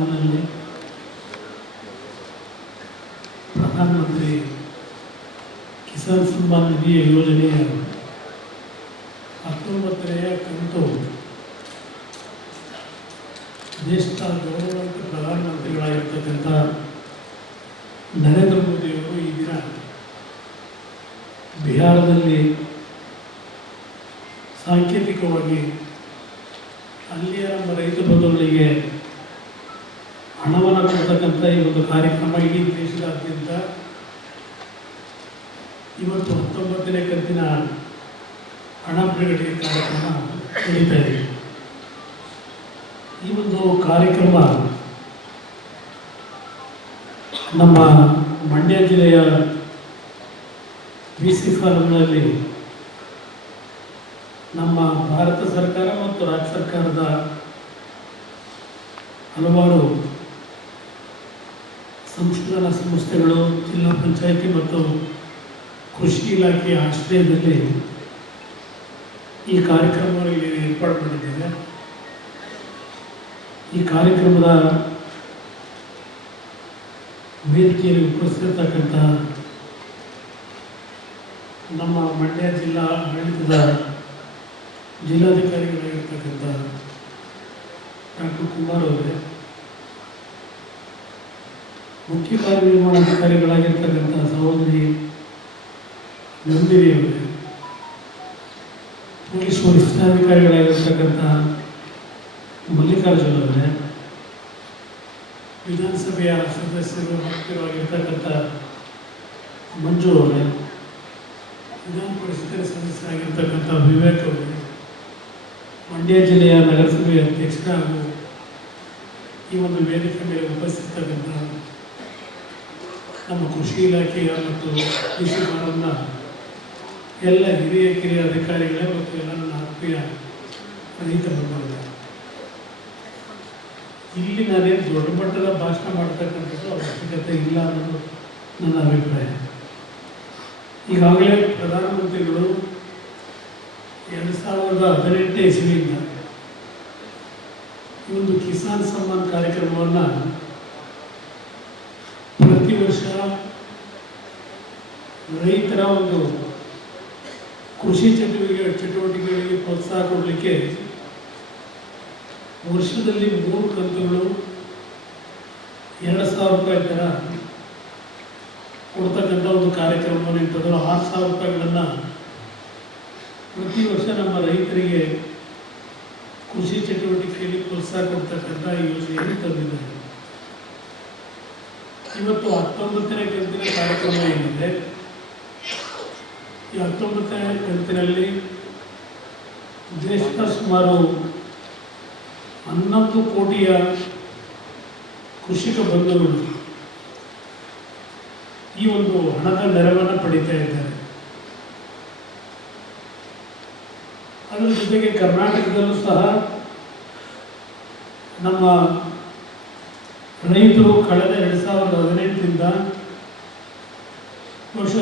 ಸಾಲಿನಲ್ಲಿ ಪ್ರಧಾನಮಂತ್ರಿ ಕಿಸಾನ್ ಸಮ್ಮಾನ್ ನಿಧಿ ಯೋಜನೆಯ ಹತ್ತೊಂಬತ್ತನೆಯ ಕಂತು ದೇಶದ ಗೌರವಾನ್ವಿತ ಪ್ರಧಾನಮಂತ್ರಿಗಳಾಗಿರ್ತಕ್ಕಂಥ ನರೇಂದ್ರ ಮೋದಿಯವರು ಈ ದಿನ ಬಿಹಾರದಲ್ಲಿ ಸಾಂಕೇತಿಕವಾಗಿ ಅಲ್ಲಿಯ ನಮ್ಮ ರೈತ ಬಂಧುಗಳಿಗೆ ಕೊಡ್ತಕ್ಕಂಥ ಈ ಒಂದು ಕಾರ್ಯಕ್ರಮ ಇಡೀ ದೇಶದಾದ್ಯಂತ ಇವತ್ತು ಹತ್ತೊಂಬತ್ತನೇ ಕಂತಿನ ಹಣ ಬಿಡುಗಡೆ ಕಾರ್ಯಕ್ರಮ ನಡೀತಾ ಇದೆ. ಈ ಒಂದು ಕಾರ್ಯಕ್ರಮ ನಮ್ಮ ಮಂಡ್ಯ ಜಿಲ್ಲೆಯ ಬಿ ಸಿ ಫಾರ್ಮ್ನಲ್ಲಿ ನಮ್ಮ ಭಾರತ ಸರ್ಕಾರ ಮತ್ತು ರಾಜ್ಯ ಸರ್ಕಾರದ ಹಲವಾರು ಸಂಶೋಧನಾ ಸಂಸ್ಥೆಗಳು, ಜಿಲ್ಲಾ ಪಂಚಾಯಿತಿ ಮತ್ತು ಕೃಷಿ ಇಲಾಖೆಯ ಆಶ್ರಯದಲ್ಲಿ ಈ ಕಾರ್ಯಕ್ರಮವನ್ನು ಇಲ್ಲಿ ಏರ್ಪಾಡು ಮಾಡಿದ್ದೇವೆ. ಈ ಕಾರ್ಯಕ್ರಮದ ವೇದಿಕೆಯಲ್ಲಿ ಉಪಸ್ಥಿತಕ್ಕಂಥ ನಮ್ಮ ಮಂಡ್ಯ ಜಿಲ್ಲಾ ಆಡಳಿತದ ಜಿಲ್ಲಾಧಿಕಾರಿಗಳಾಗಿರ್ತಕ್ಕಂಥ ಡಾಕ್ಟರ್ ಕುಮಾರ್ ಅವರೇ ಮುಖ್ಯ ಕಾರ್ಯನಿರ್ವಹಣಾಧಿಕಾರಿಗಳಾಗಿರ್ತಕ್ಕಂಥ ಸಹೋದರಿ ನಂದಿನಿ ಅವರೇ ಪೊಲೀಸ್ ವರಿಷ್ಠಾಧಿಕಾರಿಗಳಾಗಿರ್ತಕ್ಕಂಥ ಮಲ್ಲಿಕಾರ್ಜುನ್ ಅವರೇ ವಿಧಾನಸಭೆಯ ಸದಸ್ಯರು ಮುಖ್ಯವಾಗಿರ್ತಕ್ಕಂಥ ಮಂಜು ಅವರೇ, ವಿಧಾನ ಪರಿಷತ್ತಿನ ಸದಸ್ಯರಾಗಿರ್ತಕ್ಕಂಥ ವಿವೇಕ್ ಅವರೇ, ಮಂಡ್ಯ ಜಿಲ್ಲೆಯ ನಗರಸಭೆಯ ಅಧ್ಯಕ್ಷ ಹಾಗೂ ಈ ಒಂದು ವೇದಿಕೆ ಮೇಲೆ ಉಪಸ್ಥಿತಕ್ಕಂಥ ನಮ್ಮ ಕೃಷಿ ಇಲಾಖೆಯ ಮತ್ತು ಕೃಷಿ ಮಾಡೋದನ್ನ ಎಲ್ಲ ಹಿರಿಯ ಕಿರಿಯ ಅಧಿಕಾರಿಗಳೇ ಮತ್ತು ಎಲ್ಲ ನನ್ನ ಆತ್ಮೀಯ ರೈತ ಬಂಧುಗಳೇ. ಇಲ್ಲಿ ನಾನೇನು ದೊಡ್ಡ ಮಟ್ಟದ ಭಾಷಣ ಮಾಡ್ತಕ್ಕಂಥದ್ದು ಅವಶ್ಯಕತೆ ಇಲ್ಲ ಅನ್ನೋದು ನನ್ನ ಅಭಿಪ್ರಾಯ. ಈಗಾಗಲೇ ಪ್ರಧಾನಮಂತ್ರಿಗಳು ಎರಡು ಸಾವಿರದ ಹದಿನೆಂಟನೇ ಇಸ್ವಿಯಿಂದ ಒಂದು ಕಿಸಾನ್ ಸಮ್ಮಾನ್ ಕಾರ್ಯಕ್ರಮವನ್ನು ವರ್ಷ ರೈತರ ಒಂದು ಕೃಷಿ ಚಟುವಟಿಕೆ ಚಟುವಟಿಕೆಗಳಿಗೆ ಪ್ರೋತ್ಸಾಹ ಕೊಡಲಿಕ್ಕೆ ವರ್ಷದಲ್ಲಿ ಮೂರು ಕಂತುಗಳು ಎರಡು ಸಾವಿರ ರೂಪಾಯಿ ಥರ ಕೊಡ್ತಕ್ಕಂಥ ಒಂದು ಕಾರ್ಯಕ್ರಮವನ್ನು ಇಟ್ಟದ್ರು ಆರು ಸಾವಿರ ರೂಪಾಯಿಗಳನ್ನು ಪ್ರತಿ ವರ್ಷ ನಮ್ಮ ರೈತರಿಗೆ ಕೃಷಿ ಚಟುವಟಿಕೆಯಲ್ಲಿ ಪ್ರೋತ್ಸಾಹ ಕೊಡ್ತಕ್ಕಂಥ ಯೋಜನೆಯನ್ನು ತಂದಿದ್ದಾರೆ. ಇವತ್ತು ಹತ್ತೊಂಬತ್ತನೇ ಕಂತಿನ ಕಾರ್ಯಕ್ರಮ ಏನಿದೆ? ಈ ಹತ್ತೊಂಬತ್ತನೇ ಕಂತಿನಲ್ಲಿ ದೇಶದ ಸುಮಾರು ಹನ್ನೊಂದು ಕೋಟಿಯ ಕೃಷಿಕ ಬಂಧುಗಳು ಈ ಒಂದು ಹಣದ ನೆರವನ್ನು ಪಡಿತಾ ಇದ್ದಾರೆ. ಅದರ ಜೊತೆಗೆ ಕರ್ನಾಟಕದಲ್ಲೂ ಸಹ ನಮ್ಮ ರೈತರು ಕಳೆದ ಎರಡು ಸಾವಿರದ ಹದಿನೆಂಟರಿಂದ ವರ್ಷ